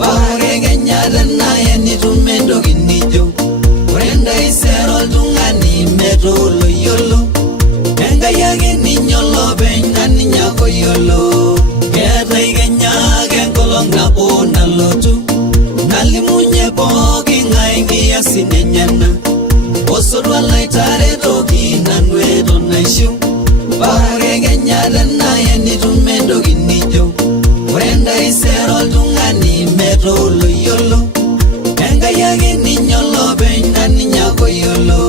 Pare Kenya na yeni tumendo ginijo. Urenda isero tungani metolo yolo. Enga yagi ninyolo benya ninyako yolo. Keta Kenya kenkolong na bona lotu. Nalimunye bogi ngaingi asinenyana. Osodwa laitare toki nanwedo naishu. Pare Kenya na yeni tumendo ginijo. Urenda isero tungani metolo yolo. Enga yagi ninyolo benya ninyako yolo.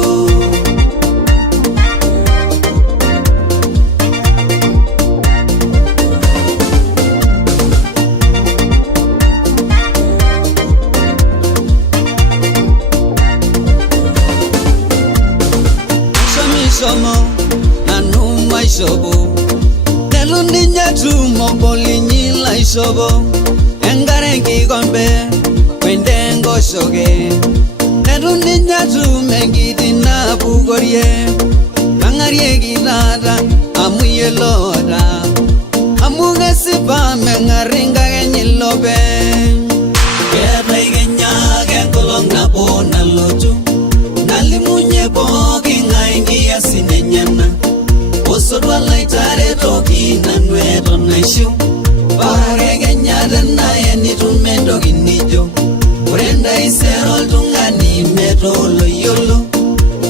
Somo nanuma isobo Nelundi nyatu moboli nyila isobo Engarengi gombe Wendengo soge Nelundi nyatu mengiti na bugorie Kangarie gitata amuye loda Amuge sipa mengaringa genyilobe Keta Kenya kenkolong na bona lotu Nalimunye bogi ngaingi asinenyana. Osodwa laitare toki nanwedo naishu. Pare Kenya na yeni tumendo ginijo. Urenda isero tungani metolo yolo.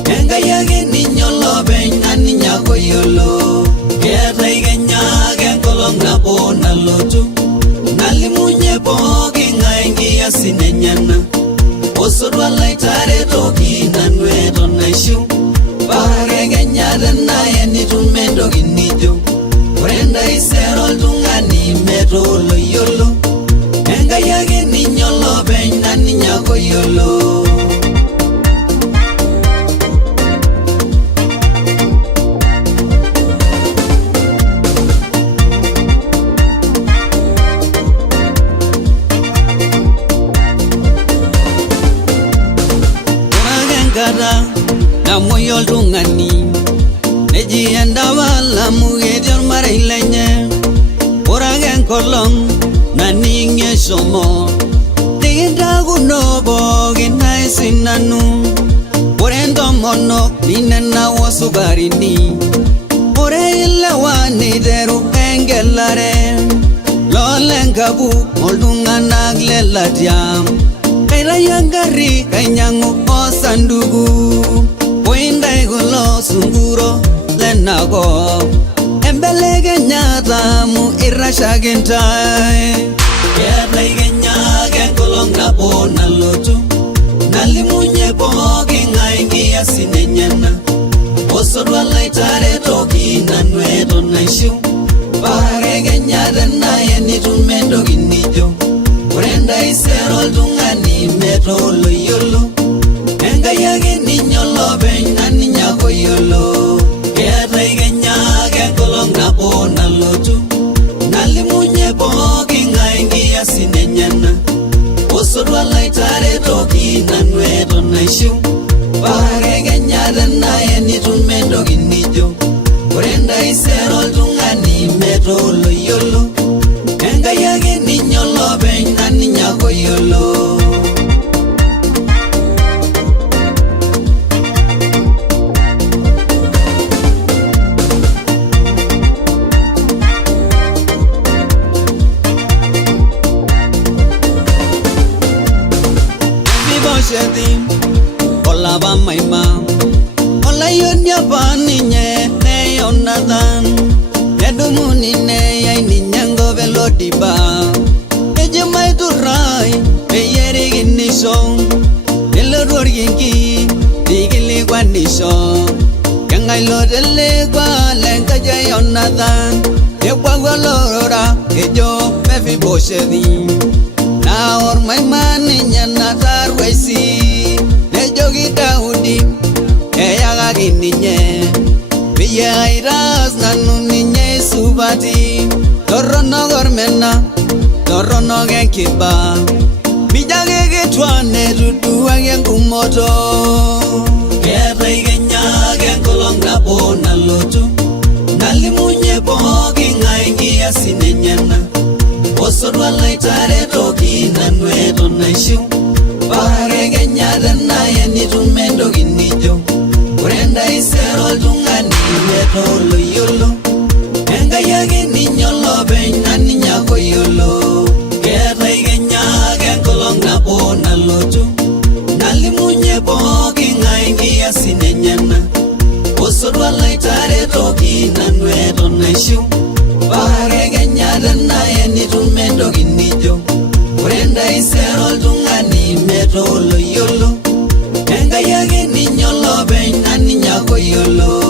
Enga yagi ninyolo benya ninyako yolo. Keta Kenya kenkolong na bona lotu. Nalimunye bogi ngaingi asinenyana. Osodwa laitare toki nanwedo naishu. Pare Kenya na yeni tumendo ginijo. Urenda isero tungani metolo yolo. Enga yagi ninyolo benya ninyako yolo. Na moyo tungani Neji enda wala mugedion mareilenye Oragen kolong na ninge somo Tinda gunobo ginai sinanu Orendo mono ninena wasugarini Ore ilewani deru engelare Lolengabu moldunganak lelatiam Kaila yangari kanyangu osandugu Poinda igulo sunguro lenago Embele Kenya tamu irasha gentai Keta Kenya kenkolong na bona lotu Nalimunye bogi ngaingi asinenyana Osodwa laitare toki nanwedo naishu Pare Kenya na yeni tumendo ginijo Urenda isero tungani metolo yolo. Enga yagi ninyolo benya ninyako yolo. Keta Kenya kenkolong na bona lotu. Nalimunye bogi ngaingi asinenyana. Osodwa laitare toki nanwedo naishu. Pare Kenya na yeni tumendo ginijo. Urenda isero tungani metolo yolo. Enga yagi ninyolo benya ninyako yolo. Biboshedi Ola ba maima Ola yonya ba ninye ne yonadan Edumuni ne ya ninyango velodiba Eje maiturai Eyeri ginisho Eloror yingi Digili kwa nisho Kanga ilodele kwa lenga je yonadan Ekwa golora Ejo Biboshedi Na or maima ninya natar wesi Nejogi Daudi Eyaga gininye Biya iras nanu ninye subati Torono gormena Torono genkiba Bijage getwane duduwa genkumoto Keta Kenya genkolong na bona lotu Nalimunye bogi ngaingi asinenyana Osodwa laitare toki nanwe eton aishiu pake Kenya tenaya nitum entoki nijo ore entaisere oltung'ani meeta oloyiolo Enkai ake ninye olopeny naa ninye ake oyiolo keetai Kenya ake enkolong' nabo nalotu nalimunye pooking'ae nkiasin enyenak osotua laitaretoki nanu eton aishiu pake Kenya tenaya nitum entoki nijo ore entaisere oltung'ani meeta oloyiolo Enkai ake ninye olopeny naa ninye ake oyiolo